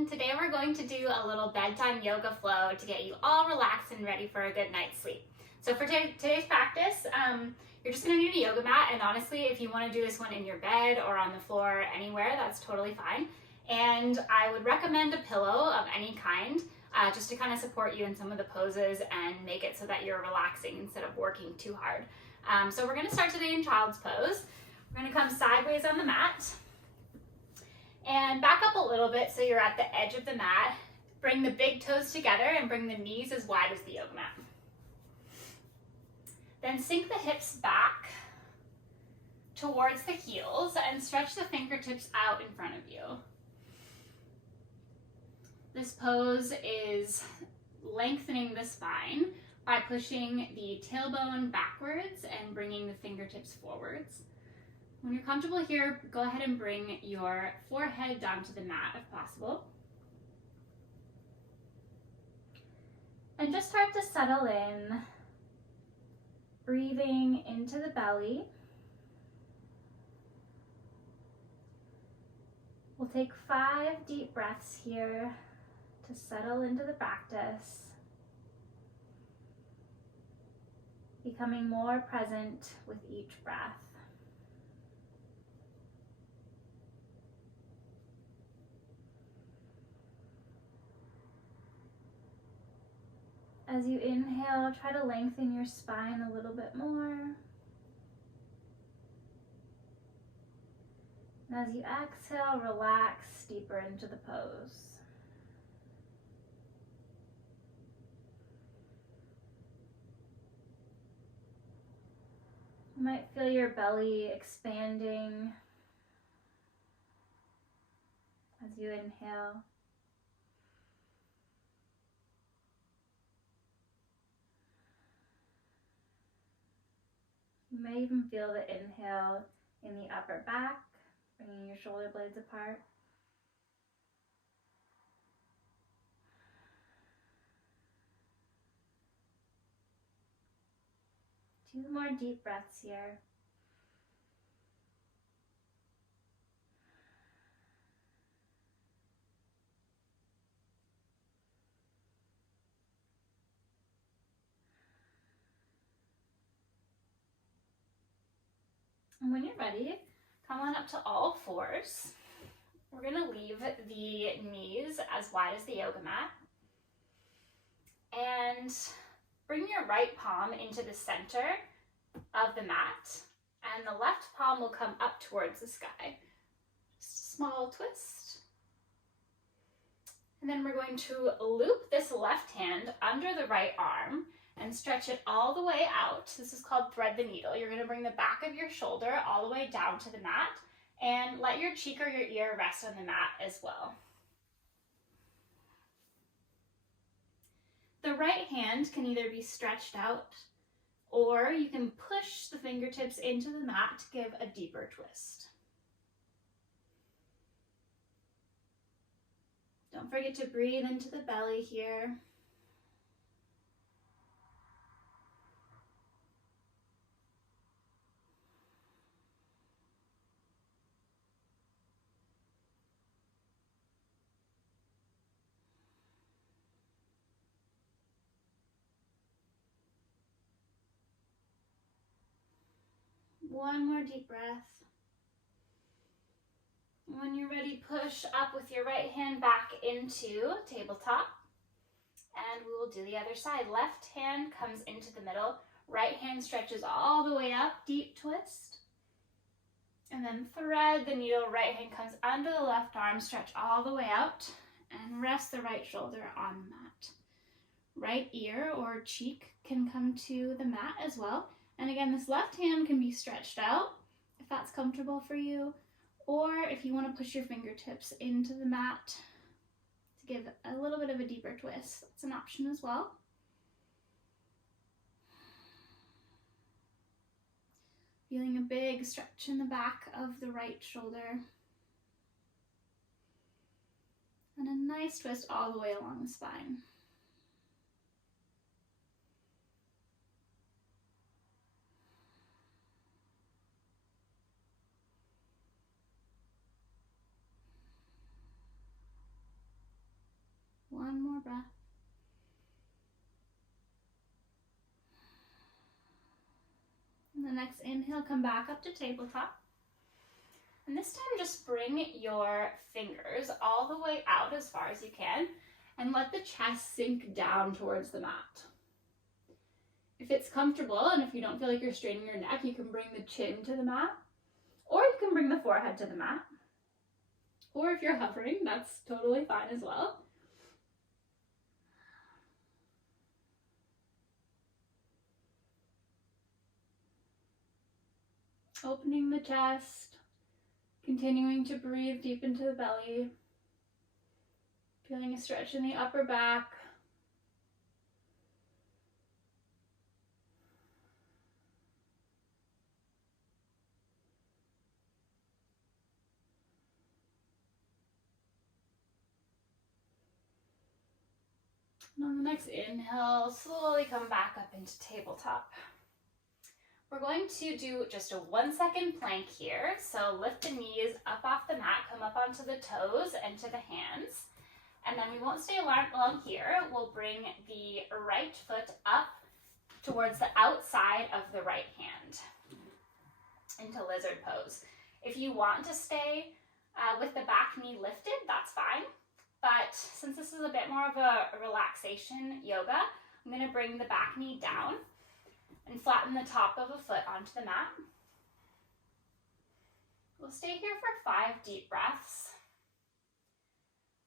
everyone. Today we're going to do a little bedtime yoga flow to get you all relaxed and ready for a good night's sleep. So for today's practice, you're just going to need a yoga mat, and honestly, if you want to do this one in your bed or on the floor anywhere, that's totally fine. And I would recommend a pillow of any kind, just to kind of support you in some of the poses and make it so that you're relaxing instead of working too hard. So we're going to start today in child's pose. We're going to come sideways on the mat and back up a little bit so you're at the edge of the mat. Bring the big toes together and bring the knees as wide as the yoga mat. Then sink the hips back towards the heels and stretch the fingertips out in front of you. This pose is lengthening the spine by pushing the tailbone backwards and bringing the fingertips forwards. When you're comfortable here, go ahead and bring your forehead down to the mat if possible. And just start to settle in, breathing into the belly. We'll take 5 deep breaths here to settle into the practice, becoming more present with each breath. As you inhale, try to lengthen your spine a little bit more. And as you exhale, relax deeper into the pose. You might feel your belly expanding as you inhale. You may even feel the inhale in the upper back, bringing your shoulder blades apart. Two more deep breaths here. And when you're ready, come on up to all fours. We're going to leave the knees as wide as the yoga mat. And bring your right palm into the center of the mat, and the left palm will come up towards the sky. Just a small twist. And then we're going to loop this left hand under the right arm and stretch it all the way out. This is called thread the needle. You're going to bring the back of your shoulder all the way down to the mat and let your cheek or your ear rest on the mat as well. The right hand can either be stretched out, or you can push the fingertips into the mat to give a deeper twist. Don't forget to breathe into the belly here. One more deep breath. When you're ready, push up with your right hand back into tabletop. And we will do the other side. Left hand comes into the middle. Right hand stretches all the way up, deep twist. And then thread the needle. Right hand comes under the left arm, stretch all the way out, and rest the right shoulder on the mat. Right ear or cheek can come to the mat as well. And again, this left hand can be stretched out if that's comfortable for you, or if you want to push your fingertips into the mat to give a little bit of a deeper twist, that's an option as well. Feeling a big stretch in the back of the right shoulder. And a nice twist all the way along the spine. more breath. And the next inhale, come back up to tabletop. And this time just bring your fingers all the way out as far as you can and let the chest sink down towards the mat. If it's comfortable and if you don't feel like you're straining your neck, you can bring the chin to the mat, or you can bring the forehead to the mat. Or if you're hovering, that's totally fine as well. Opening the chest, continuing to breathe deep into the belly, feeling a stretch in the upper back. And on the next inhale, slowly come back up into tabletop. We're going to do just a 1 second plank here. So lift the knees up off the mat, come up onto the toes and to the hands. And then we won't stay long here. We'll bring the right foot up towards the outside of the right hand into lizard pose. If you want to stay with the back knee lifted, that's fine. But since this is a bit more of a relaxation yoga, I'm going to bring the back knee down and flatten the top of a foot onto the mat. We'll stay here for 5 deep breaths.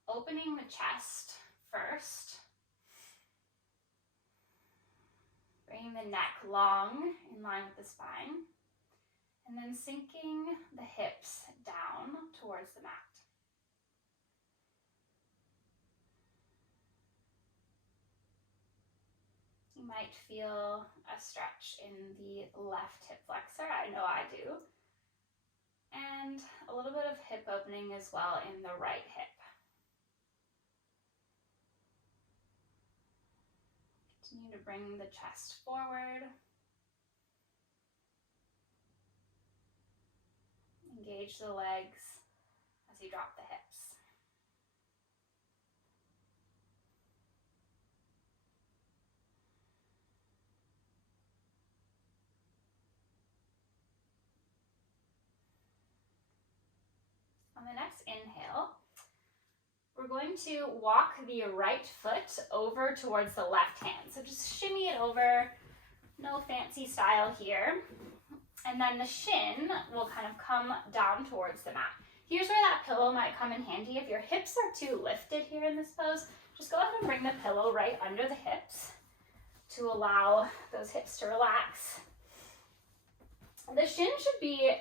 Opening the chest first. Bringing the neck long in line with the spine. And then sinking the hips down towards the mat. You might feel a stretch in the left hip flexor. I know I do. And a little bit of hip opening as well in the right hip. Continue to bring the chest forward. Engage the legs as you drop the hips. On the next inhale, we're going to walk the right foot over towards the left hand. So just shimmy it over, no fancy style here. And then the shin will kind of come down towards the mat. Here's where that pillow might come in handy. If your hips are too lifted here in this pose, just go ahead and bring the pillow right under the hips to allow those hips to relax. The shin should be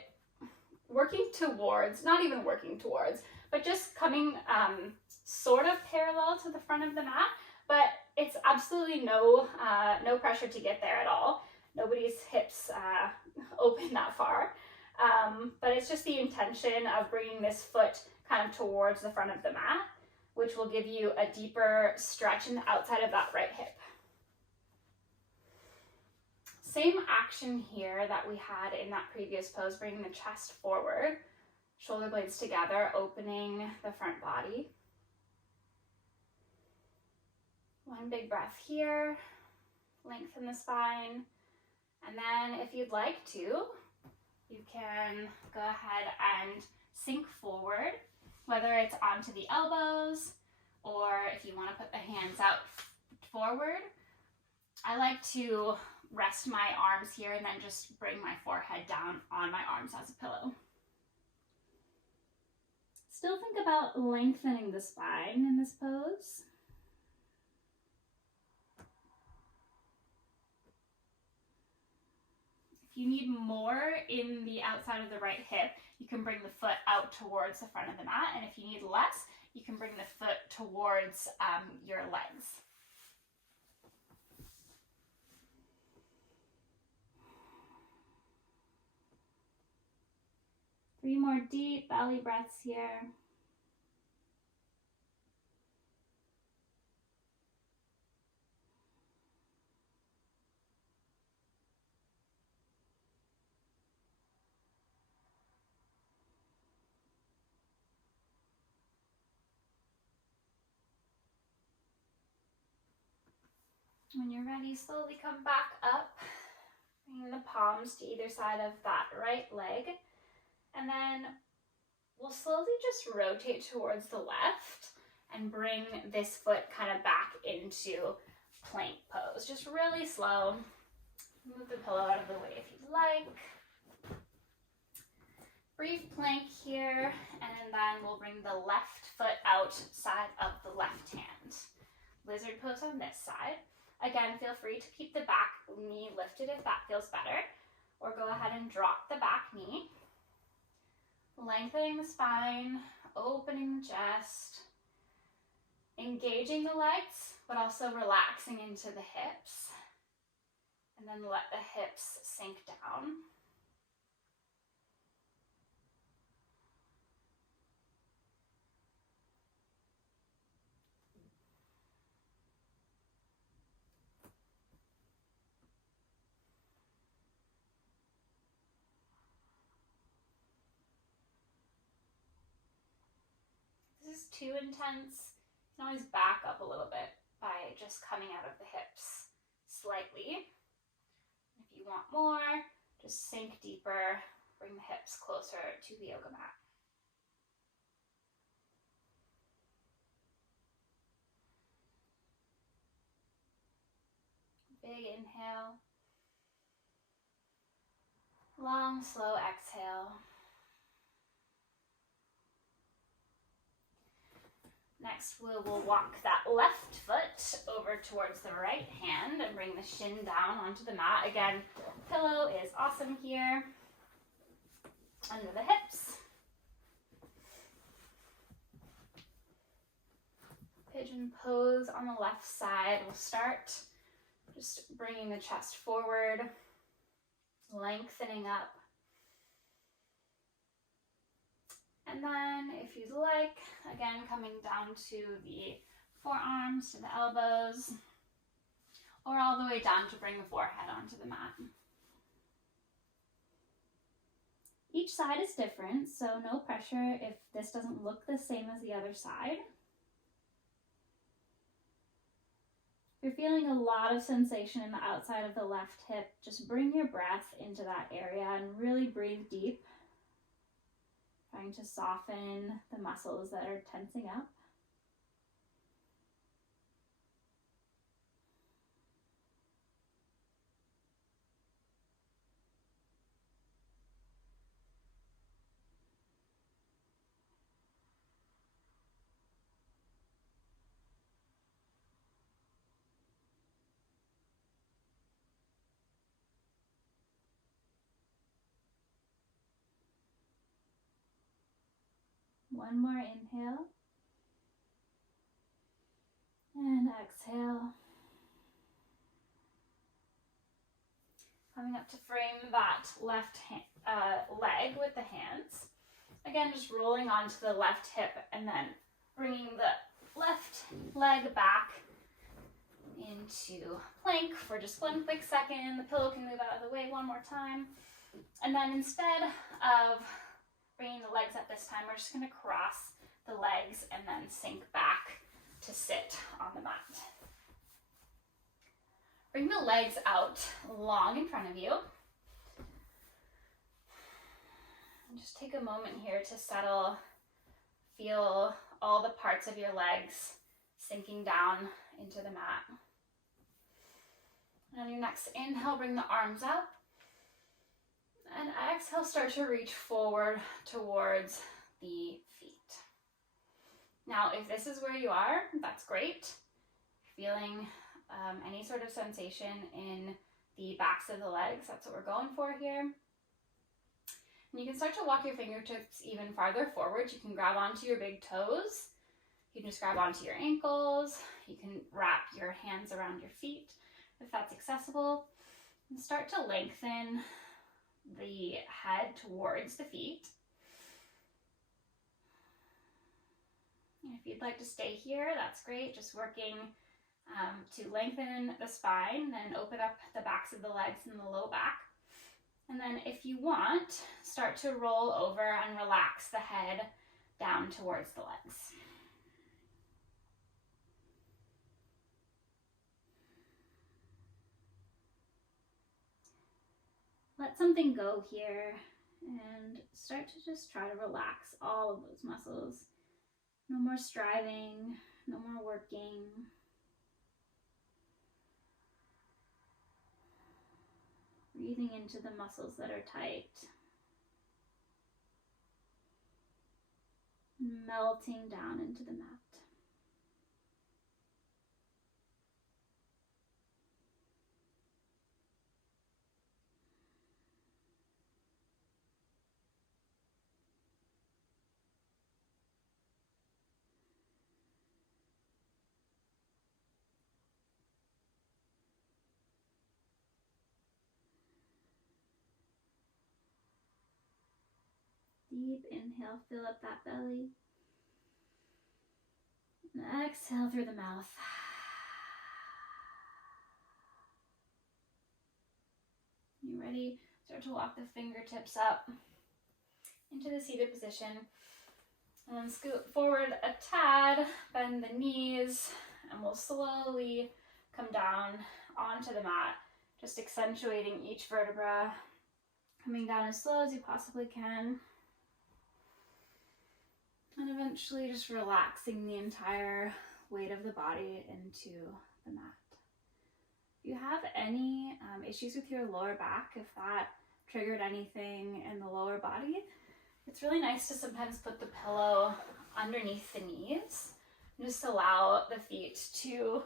working towards, not even working towards, but just coming sort of parallel to the front of the mat, but it's absolutely no pressure to get there at all. Nobody's hips open that far, but it's just the intention of bringing this foot kind of towards the front of the mat, which will give you a deeper stretch in the outside of that right hip. Same action here that we had in that previous pose, bringing the chest forward, shoulder blades together, opening the front body. One big breath here, lengthen the spine, and then if you'd like to, you can go ahead and sink forward, whether it's onto the elbows or if you want to put the hands out forward. I like to rest my arms here and then just bring my forehead down on my arms as a pillow. Still think about lengthening the spine in this pose. If you need more in the outside of the right hip, you can bring the foot out towards the front of the mat. And if you need less, you can bring the foot towards your legs. Three more deep belly breaths here. When you're ready, slowly come back up, bringing the palms to either side of that right leg. And then we'll slowly just rotate towards the left and bring this foot kind of back into plank pose. Just really slow. Move the pillow out of the way if you'd like. Brief plank here, and then we'll bring the left foot outside of the left hand. Lizard pose on this side. Again, feel free to keep the back knee lifted if that feels better, or go ahead and drop the back knee. Lengthening the spine, opening the chest, engaging the legs, but also relaxing into the hips. And then let the hips sink down. This is too intense. You can always back up a little bit by just coming out of the hips slightly. If you want more, just sink deeper, bring the hips closer to the yoga mat. Big inhale. Long, slow exhale. Next, we will walk that left foot over towards the right hand and bring the shin down onto the mat. Again, pillow is awesome here. Under the hips. Pigeon pose on the left side. We'll start just bringing the chest forward, lengthening up. And then, if you'd like, again, coming down to the forearms, to the elbows, or all the way down to bring the forehead onto the mat. Each side is different, so no pressure if this doesn't look the same as the other side. If you're feeling a lot of sensation in the outside of the left hip, just bring your breath into that area and really breathe deep. Trying to soften the muscles that are tensing up. One more inhale. And exhale. Coming up to frame that left leg with the hands. Again, just rolling onto the left hip and then bringing the left leg back into plank for just one quick second. The pillow can move out of the way one more time. And then instead of bringing the legs up this time, we're just going to cross the legs and then sink back to sit on the mat. Bring the legs out long in front of you. And just take a moment here to settle. Feel all the parts of your legs sinking down into the mat. And on your next inhale, bring the arms up. And exhale, start to reach forward towards the feet. Now, if this is where you are, that's great. Feeling any sort of sensation in the backs of the legs, that's what we're going for here. And you can start to walk your fingertips even farther forward. You can grab onto your big toes. You can just grab onto your ankles. You can wrap your hands around your feet if that's accessible. And start to lengthen the head towards the feet. And if you'd like to stay here, that's great. Just working to lengthen the spine, then open up the backs of the legs and the low back. And then if you want, start to roll over and relax the head down towards the legs. let something go here and start to just try to relax all of those muscles. No more striving, no more working. Breathing into the muscles that are tight. Melting down into the mat. Deep inhale, fill up that belly. And exhale through the mouth. You ready? Start to walk the fingertips up into the seated position. And then scoot forward a tad, bend the knees, and we'll slowly come down onto the mat, just accentuating each vertebra, coming down as slow as you possibly can. And eventually just relaxing the entire weight of the body into the mat. If you have any issues with your lower back, if that triggered anything in the lower body, it's really nice to sometimes put the pillow underneath the knees and just allow the feet to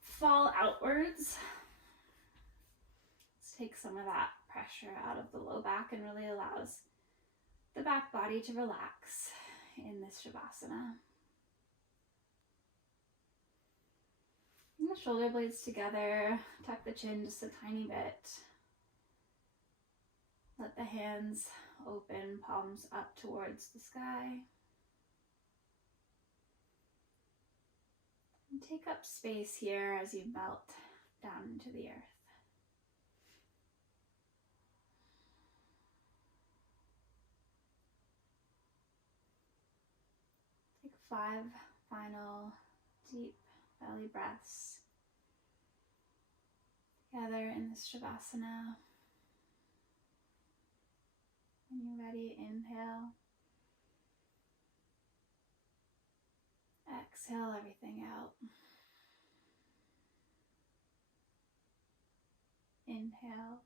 fall outwards. Let's take some of that pressure out of the low back and really allows the back body to relax in this Shavasana. And the shoulder blades together, tuck the chin just a tiny bit. Let the hands open, palms up towards the sky. And take up space here as you melt down into the earth. Take 5 final deep belly breaths together in this Shavasana. When you're ready, inhale. Exhale everything out. Inhale.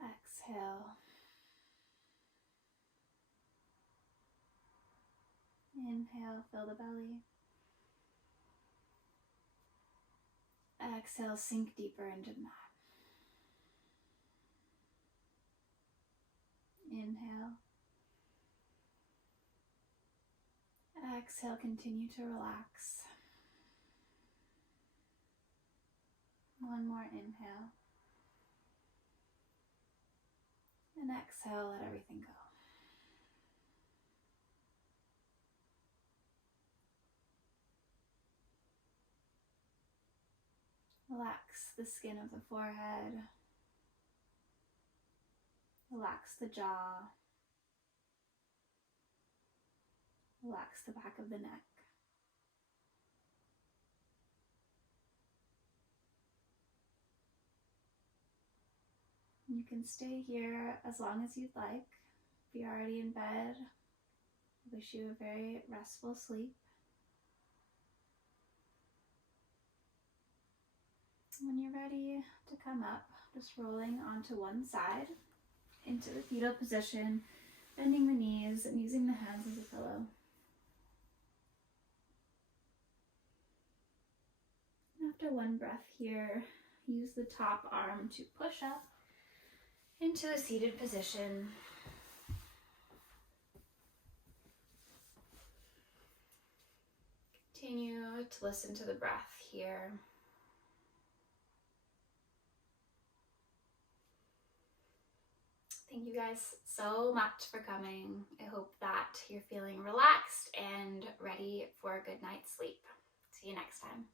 Exhale. Inhale, fill the belly. Exhale, sink deeper into the mat. Inhale. Exhale, continue to relax. One more inhale. And exhale, let everything go. Relax the skin of the forehead. Relax the jaw. Relax the back of the neck. You can stay here as long as you'd like. If you're already in bed, I wish you a very restful sleep. When you're ready to come up, just rolling onto one side into the fetal position, bending the knees and using the hands as a pillow. And after one breath here, use the top arm to push up into a seated position. Continue to listen to the breath here. Thank you guys so much for coming. I hope that you're feeling relaxed and ready for a good night's sleep. See you next time.